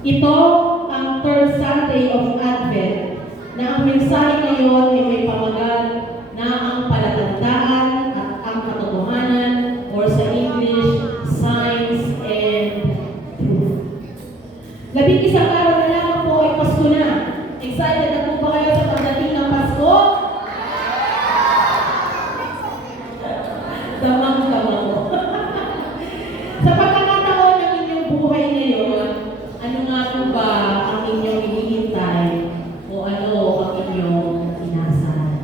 Ito ang third Sunday of Advent na ang mensahe ngayon ay may pamagat na ang palatandaan at ang katotohanan, or sa English, signs and proof. Labing isang araw na lang po ay Pasko na. Excited na po ba kayo sa pagdating ng Pasko? Damang-damang mo. Sa pagkakataon ng inyong buhay ngayon, ano nga po ba ang inyong hinihintay o ano ang inyong inaasahan?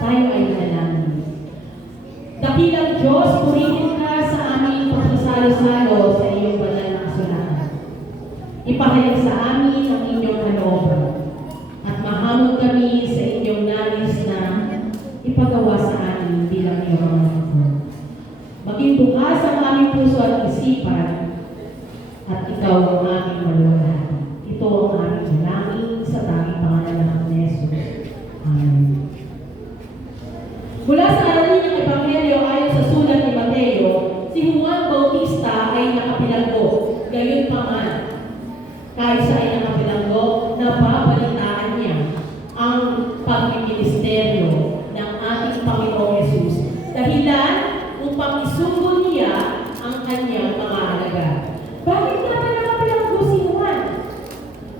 Tayo ay manalangin. Dakilang Diyos, purihin ka sa aming pagsasalo-salo sa iyong banal na kasulatan. Ipahayag sa amin ang inyong kalooban at mahamon kami sa inyong nais na ipagawa sa amin bilang iyong mga lingkod. Maging bukas ang aming puso at isipan at ikaw ang aming malawalahan. Ito ang aming dalangin sa tanging pangalan ng Jesus. Amen. Mula sa aralin ng Ebanghelyo ayon sa sulat ni Mateo, si Juan Bautista ay nakapilanggo. Gayon pa man, kahit siya ay nakapilanggo, nababalitaan niya ang pagmiministeryo ng ating Panginoong Yesus. Dahilan upang isugo niya ang kanyang mga alagad. Bakit nga ba nakapilanggo si Juan?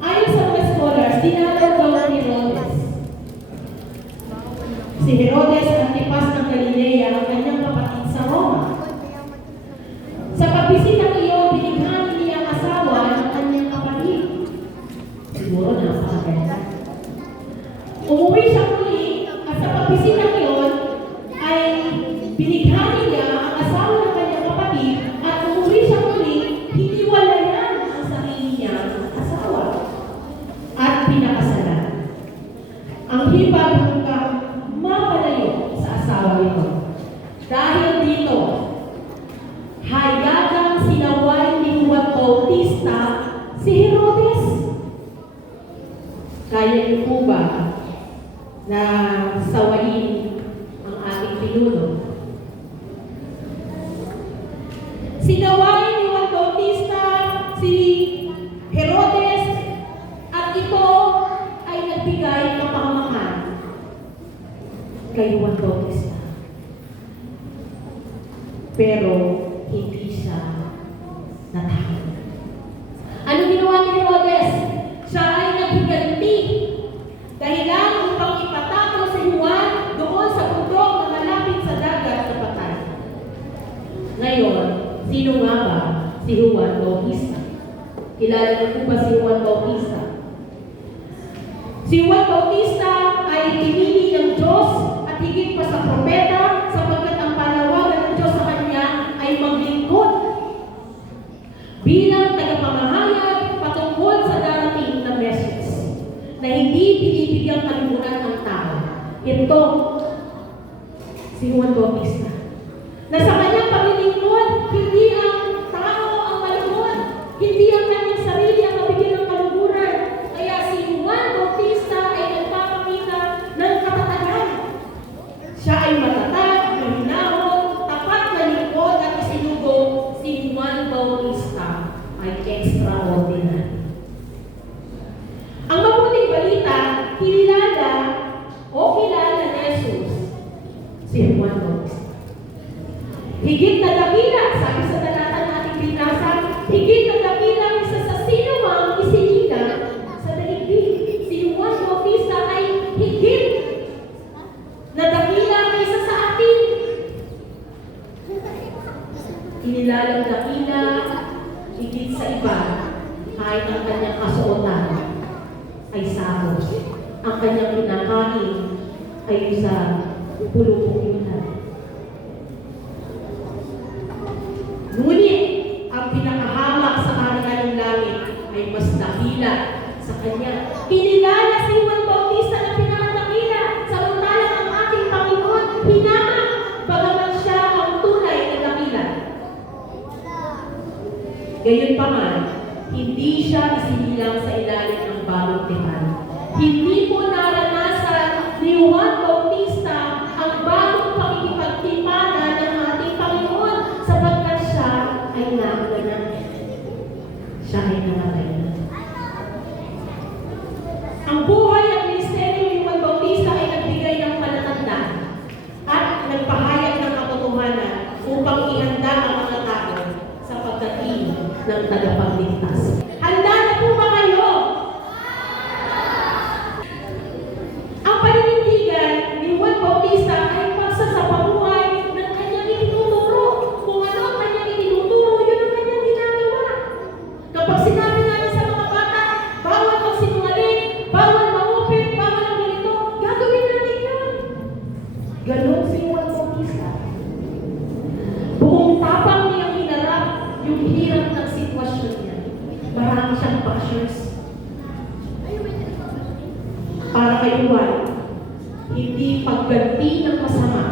Ayon sa mga scholars, dinalaw daw ni Herodes. Si Herodes Antipas ng Galilea ang kanyang kapatid sa Roma. Sa pagbisitang iyon, binighan niya ang asawa ng kanyang kapatid. Siguro napakaganda. Umuwi siya muli at sa pagbisitang iyon ay binighan niya ang asawa ng kanyang kapatid at umuwi siya muli, hiniwalayan ang sarili niya ng asawa at pinakasalan. Ang hibag hanggang mapalayo sa asawa nito. Dahil dito, hayagang sinaway ni Juan Bautista si Herodes. Kaya niyo po ba na sawayin ang ating pinuno? Sinaway ni Juan Bautista si Herodes at ito ay nagbigay ng pamamahan kay Juan Bautista. Pero hindi siya natakot. Ano ginawa ni Herodes? Siya ay naghiganti. Dahilan upang ipatako si Juan doon sa bundok na malapit sa dagat sa patay. Ngayon, sino nga ba si Juan Bautista? Kilala niyo po ba si Juan Bautista? Si Juan Bautista ay pinili ng Diyos at higit pa sa propeta sapagkat ang panawagan ng Diyos sa kanya ay maglingkod bilang tagapamahayag patungkol sa darating na message na hindi binibigyang kalimutan ng tao. Ito, si Juan Bautista. Na sa kanyang paglilingkod, hindi ang tao ang malungkot, hindi ang kanyang sarili ang mabigyan ng kaluguran. Kaya si Juan Bautista ay nagpapakita ng katatagan. Siya ay matatag, mahinahon, tapat na lingkod at isinugo. Si Juan Bautista ay extraordinary. Ang mabuting balita, kilala ni Jesus si Juan Bautista. Higit na dakila, sabi sa talata na ating binasa, higit na dakila isa sa sino mang isinilang sa daigdig. Si Juan Bautista ay higit na dakila kaysa sa atin. Inilalang dakila, higit sa iba, kahit ang kanyang kasuotan ay sabos. Ang kanyang kinakain ay sa pulupong-ilan. Ngunit, ang pinakahamak sa kanila ng langit ay mas dakila sa kanya. Kinilala si Juan Bautista na pinakadakila, samantalang ang ating Panginoon hinamak, bagaman siya ang tunay na dakila. Gayon pa man, hindi siya isinilang sa ilalim ng bagong tipan. Hindi po naranasan ni Juan Bautista ang bagong pakikipagtipanan ng ating Panginoon sapagkat siya ay naganap. siya ay namatay na. Ang buhay at ministeryo ni Juan Bautista ay nagbigay ng palatandaan at nagpahayag ng katotohanan upang ihanda ang mga tao sa pagdating ng tagapagligtas. Handa na po ba kayo? Ang paninindigan ni Juan Bautista ay paksa sa pamuhay ng kanyang itinuturo. Kung ano ang kanyang itinuturo, yun ang kanyang ginagawa. Kapag sinabi natin sa mga bata, bawal magsinungaling, bawal mangupit, bawal ang ganito, gagawin natin yun. Ganon si Juan Bautista. Buong tapang niyang hinarap yung hirap ng sitwasyon niya. Marami siyang passions. Para kay Juan, hindi pagganti ng masama,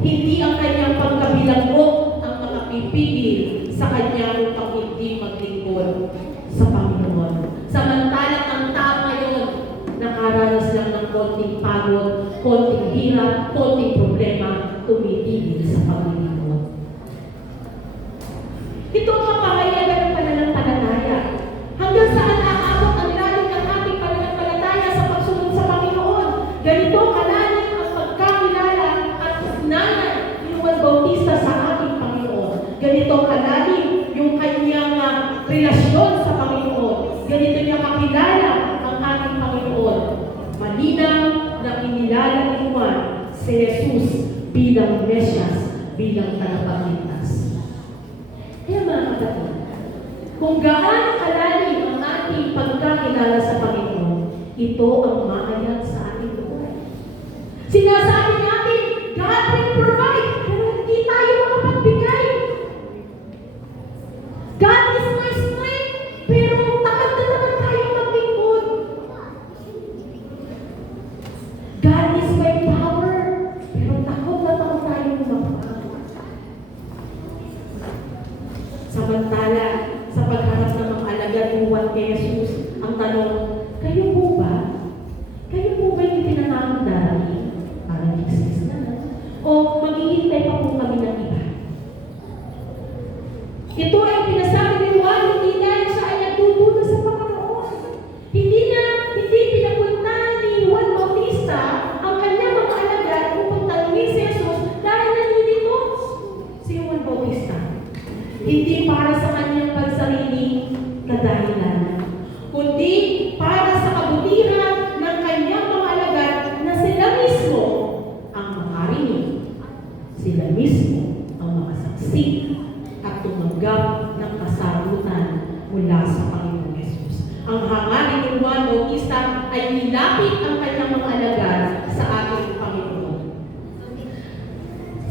hindi ang kanyang pagkabilanggo ang makapipigil sa kanyang upang hindi maglingkod sa Panginoon. Samantalang ang tao ngayon, nakaranas lang ng konting pagod, konting hirap, konting problema, tumitigil sa Panginoon. Ito ang kapahayagan ng pananampalataya. Hanggang saan aabot ang lalim ng ating pananampalataya sa pagsunod sa Panginoon. Ganito kalalim ang pagkakilala at unanan ni Juan Bautista sa ating Panginoon. Ganito kalalim yung kanyang relasyon sa Panginoon. Ganito niya kakilala ang ating Panginoon. Malinaw na inilala ni Juan si Jesus bilang Mesyas, bilang tagapagligtas. Kaya mga kapatid, kung gaano kalalim ang ating pagkakilala sa Panginoon, ito ang maayat sa ating buhay. Sinasabi natin, God will provide, pero hindi tayo makapagbigay. God is my strength, pero takot na naman tayo maglingkod. God is my power, pero takot na naman tayo magpapagawa. Samantala, sa pagharap ng mga alagad ni Juan kay Jesus, ang tanong, kayo po ba? Kayo po ba yung tinatawag darating? Parang exist na na. O maghihintay pa po kami ng iba? Ito ay pinasabi ni Juan, hindi dahil siya ay nagtututo sa Panginoon. Hindi pinapunta ni Juan Bautista ang kanyang mga alagad upang tanungin si Jesus dahil nandito si Juan Bautista. Hindi para sa kanyang pagsarili kadahilan, kundi para sa kabutihan ng kanyang mga alagad na sila mismo ang makarinig, sila mismo ang makasaksi at tumanggap ng kasagutan mula sa Panginoong Jesus. Ang hangarin ni Juan Bautista ay nilapit ang kanyang mga alagad sa ating Panginoon.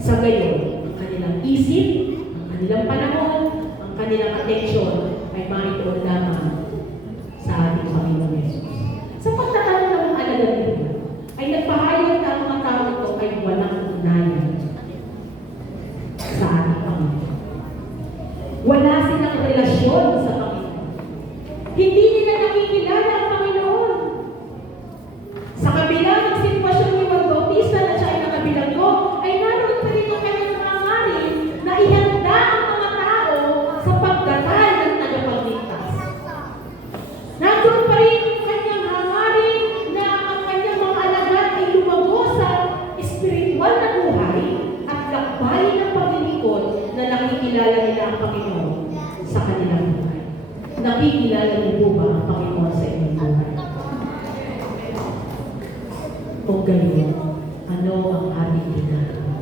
Sa gayon, ang kanilang isip, kanilang panahon, ang kanilang atensyon ay maituon lamang sa ating Panginoon Jesus. Sa pagtatanong ng mga alagad nito, ay nagpahayag na ang mga tao ito ay walang ugnayan sa ating Panginoon. Wala silang relasyon sa Panginoon. Hindi nila nakikilala ang Panginoon. Sa kabila ng sitwasyon ni Juan Bautista na siya ay nakabilanggo, ay naroon pa rin ang kanyang hangarin na ihanda ang mga tao sa pagdatal ng tagapagligtas. Nandun pa rin yung kanyang hangarin na ang kanyang mga alagad ay lumago sa espiritual na buhay at lakbayin ng paglilingkod na nakikilala nila ang Panginoon sa kanilang buhay. Nakikilala niyo po ba ang Panginoon sa inyong buhay? Kung ganyan, ano ang ating ginagawa?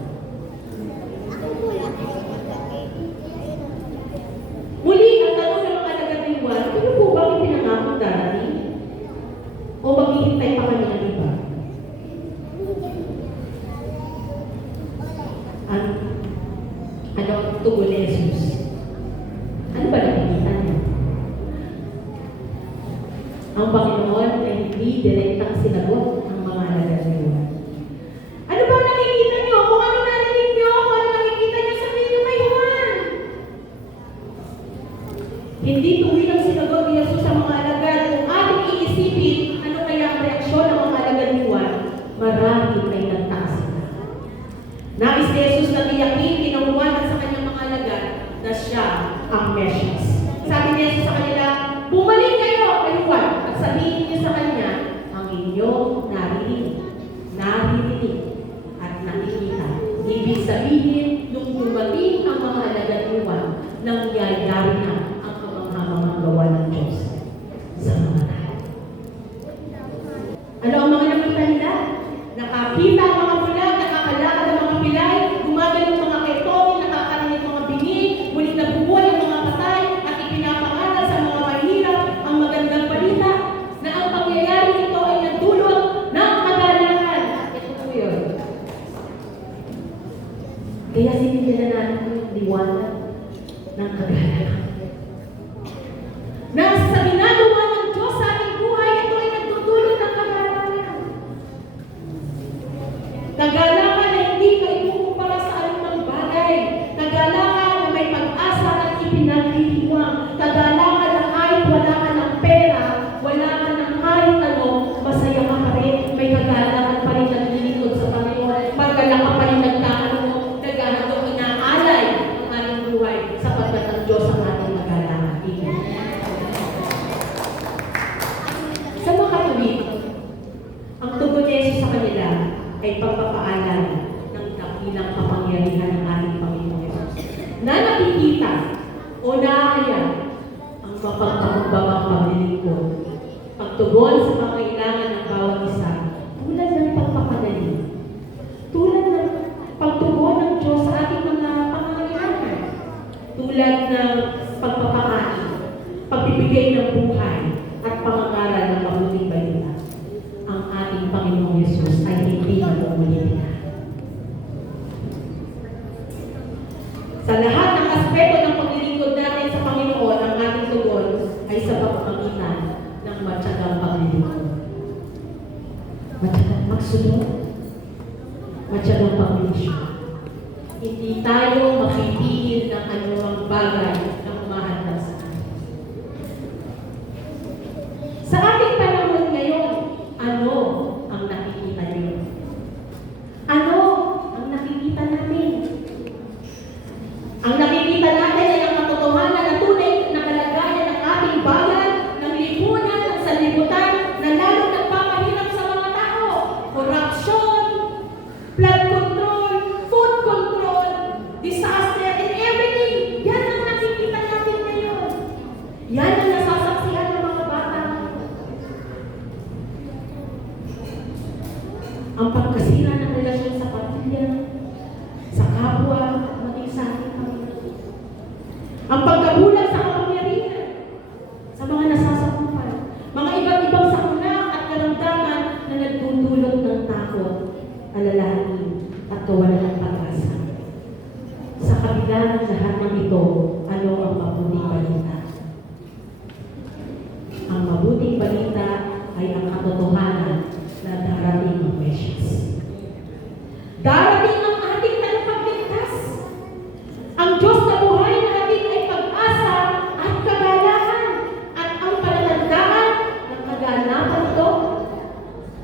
Muli, ang tanong ng mga alagad ni Juan, ano po ba ang pinangako darating? O maghihintay pa kami ng iba? Ano ang tugon ni Jesus? Ano ba nakikita niya? Ang Panginoon ay hindi direktang sinagot ang mga alagad ni Juan. Ano ba nakikita niyo? Kung ano narinig niyo, kung ano nakikita niyo, sabihin niyo kay Juan. Hindi tuwirang sinagot ni Jesus sa mga alagad. Kung ating iisipin, ano kaya ang reaksyon ng mga alagad ni Juan? Marami ay nagtaas sila. Nais ni Jesus na tiyakin, kinahuan sa kanyang mga alagad na siya ang Mesyas. Sabi ni Jesus sa kanila, sabihin niyo sa Kanya ang inyong naririnig at nakikita. Ibig sabihin, nung dumating ang mga alagad-iwan, nangyayari na ang kamangha-manghang gawa ng Diyos sa mga tao. Ano ang mga nakita nila? Nakakita ang mga bulag, nakakalakad ang mga pilay, gumagano ang mga ketong, nakakarinig mga bingi, muling nabubuhay ang mga patay, at ipinapangaral sa mga mahirap ang magandang balita na ang pangyayari nito ay nagdulot ng kagalakan. Ito po yun. Kaya sinigyan na natin yung liwanag ng kagalakan. Na sa ginagawa ng Diyos sa ating buhay, ito ay nagdudulot ng kagalakan. Kagalakan na hindi ka ikukumpara sa anumang bagay. Kagalakan na may pag-asa at ipinagdiriwang. Kagalakan na kahit wala ka ng pera, wala ka ng kahit ano, masaya ka pa rin. May kagalakan pa rin naglilingkod sa Panginoon. Pagkala ka pa rin nagkakaroon, naghahandog, inaalay ang ating buhay sapagkat ang Diyos ang ating kagalakan. Sa mga Katolik, ang tugon ni Jesus sa kanila ay pagpapaalam ng dakilang kapangyarihan ng ating Panginoon Jesus na nakikita o naahaya ang mapagpakumbabang paglilingkod. Pagtugon sa pangailangan ng bawat isa, tulad ng pagpapadali, tulad ng pagtugon ng Diyos sa ating mga pangangailangan, tulad ng pagpapakain, pagbibigay ng buhay, at pangangaral ng mabuting balita. Ang ating Panginoong Yesus ay hindi nagmumulita. Sa lahat ng aspeto ng paglilingkod natin sa Panginoon, ang ating tugon ay sa pamamagitan ng matyagang paglilingkod. Matyagang magsunod, matyagang paglisyon. Hindi tayo mapipigil ng anumang bagay na umahanda sa atin. Sa ating panahon ngayon, ano ang nakikita niyo? Ano ang nakikita natin? Ang nakikita natin ay ang katotohanan na tunay na kalagayan ng ating bayan, ng lipunan, ng sanlibutan, na lalo nagpapahirap sa mga tao. Corruption, flood control, food control, disaster, and everything. Yan ang nakikita natin ngayon. Yan ang nasasaksihan ng mga bata. Ang pagkasira ng relasyon sa pamilya, sa kapwa, maging sa ating Panginoon. Ang pagkabulag sa kapangyarihan, sa mga nasasakupan, mga iba't ibang sakuna at karamdaman na nagdudulot ng takot, alalahanin, at kawalan ng pag-asa. Sa kabila ng lahat ng ito, ano ang mabuting balita? Ang mabuting balita ay ang katotohanan na darating ang Mesyas. Darating ang ating tagapagligtas. Ang Diyos na buhay natin ay pag-asa at kagalakan. At ang palatandaan ng kaganapan ito,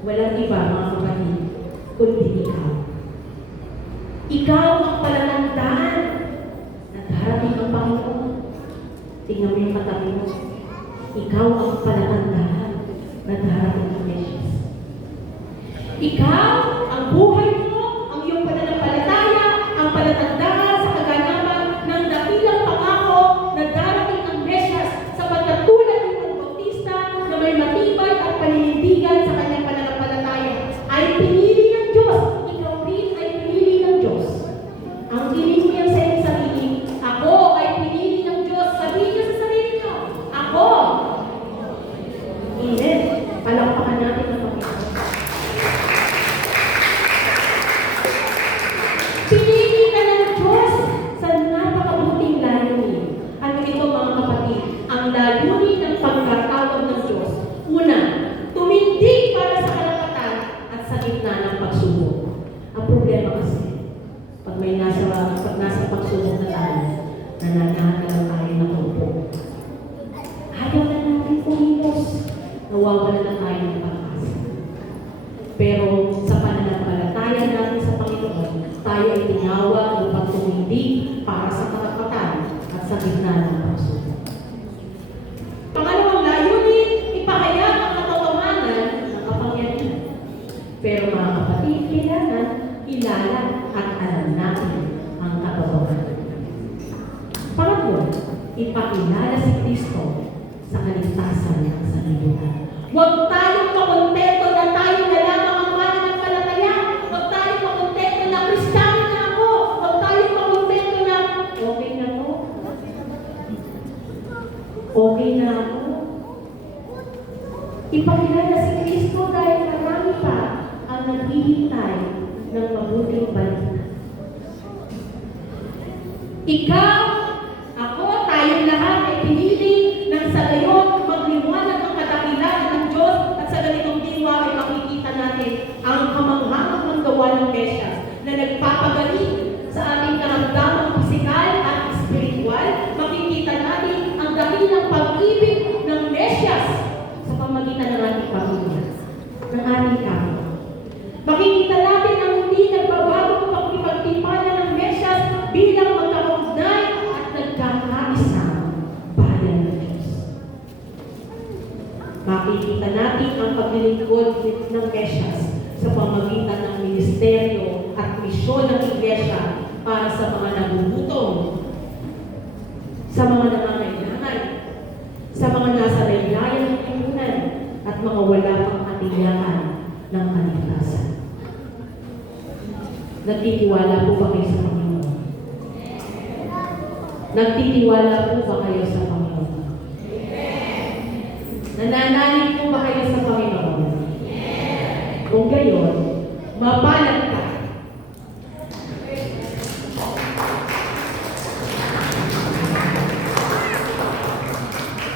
walang iba mga kapatid, kundi ikaw. Ikaw ang palatandaan na darating ang Panginoon. Tingnan mo yung katabi mo. Ikaw ang palatandaan na darating ang Mesyas. Ikaw, ang buhay mo, ang iyong pananampalataya, ang palatandaan sa kaganapan ng dakilang pangako na darating ang Mesyas sapagkat tulad ng Juan Bautista na may matibay at paninindigan sa kanyang pananampalataya ay pinili ng Diyos. Ikaw rin ay pinili ng Diyos. Ang hiling mo yan sa iyong sarili, ako ay pinili ng Diyos. Sabihin niyo sa sarili niyo, ako. Amen. Palakpakan natin ang Panginoon. Pinili ka ng Diyos sa napakabuting layunin. Ano ito mga kapatid? Ang layunin ng pagkatawag ng Diyos. Una, tumindig para sa karapatan at sa gitna ng pagsubok. Ang problema kasi, pag nasa pagsubok na tayo, nananahan na lang tayo ng upo. Ayaw na natin umimos. Nawawala na tayo ng pag-asa. Pero sa pananampalataya natin sa Panginoon, tayo ay tinawag upang tumindig para sa karapatan at sa gitna ng pagsubok. Pangalawang layunin, ipahayag ang kapatid, kailangan kilala at alam natin ang katotohanan. Pangatlo, ipakilala si Kristo sa kaligtasan ng sanlibutan. Huwag tayong makontento na tayo na lamang ang mananampalataya. Huwag tayong makontento na Kristiyano na ako. Huwag tayong makontento na okay na to. Okay na ako. Ipakilala si Kristo dahil marami pa ang naghihintay ng mabuting balita. Ikaw, ako, tayong lahat ay pinili ng sa gayon magliwanag ang kadakilaan ng Diyos at sa ganitong diwa ay makikita natin ang kamanghamanghang ng gawa ng Mesyas na nagpapagaling sa ating karamdamang pisikal at espiritual. Makikita natin ang dakilang pag-ibig ng Mesyas sa pamagitan ng ating pamilya, ng ating kapwa. Makikita natin ang hindi nagbabagong pagkipagtimpala ng Mesyas bilang magkakaugnay at nagkakaisang bayan ng Diyos. Makikita natin ang paglilingkod ng Mesyas sa pamagitan ng ministeryo at misyon ng Iglesia para sa mga nagugutom, sa mga nangangailangan, sa mga nasa laylayan ng lipunan, at mga wala pang katiyakan ng kaligtasan. Nagtitiwala po ba kayo sa Panginoon? Nagtitiwala po ba kayo sa Panginoon? Nananalig po ba kayo sa Panginoon? Kung gayon, mapalad ka.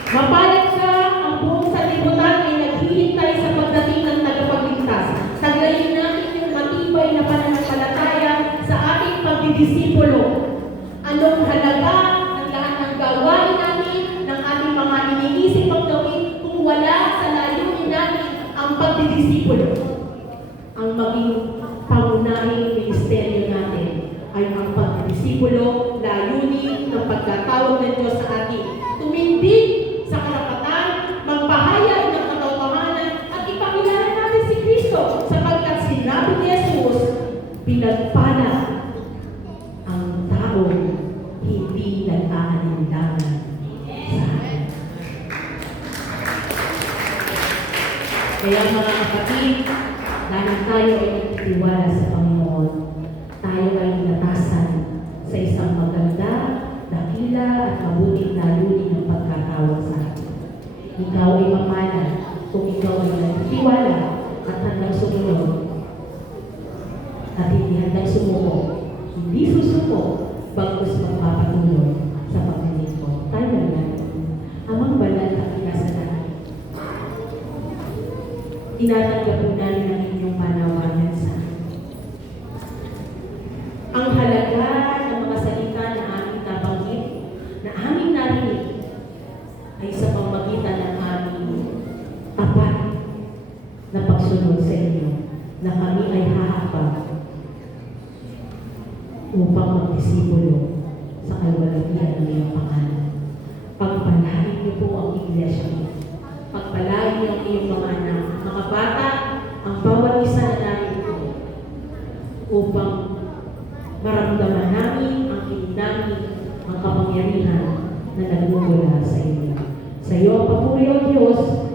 Mapalad ka, ang buong sanlibutan ay naghihintay sa pagdating ng tagapagligtas. Taglayin natin yung matibay na pananampalataya sa ating pagdidisipulo. Anong halaga ng lahat ng gawain natin, ng ating mga iniisip ang gawin kung wala sa layunin natin ang pagdidisipulo? Ang maging pangunahing ministeryo natin ay ang pagdidisipulo, layunin ng pagkatawag ng Diyos sa atin. Tumindig sa karapatan, magpahayag ng katotohanan at ipakilala natin si Kristo sapagkat sinabi ni Jesus, pinagpala ang taong hindi nag-aalinlangan sa akin. Kaya mga kapatid, dahil tayo ay nagtitiwala sa Panginoon, tayo ay inatasan sa isang maganda, dakila at mabuting layunin ng pagkatawag sa atin. Ikaw ay mamana kung ikaw ay nagtitiwala at handang sumunod at hindi handang sumuko, hindi susuko, bagkus magpapatuloy sa paglilingkod. Tayo na amang banal at kinasalanan. Tinatanggap po namin ang inyong panawagan sa akin. Ang halaga ng mga salita na aming nabanggit, na aming narinig, ay sa pamagitan ng aming tapat na pagsunod sa inyo, na kami ay hahapag upang magdisipulo sa kalwalhatian ng iyong pangalan. Pagpalain niyo po ang iglesia. Pagpalain niyo ang iyong mga anak, mga bata, ang bawat isa na narito upang maramdaman namin ang namin ang kapangyarihan na nagmumula sa inyo. Sa iyo, Patuloy, O Diyos,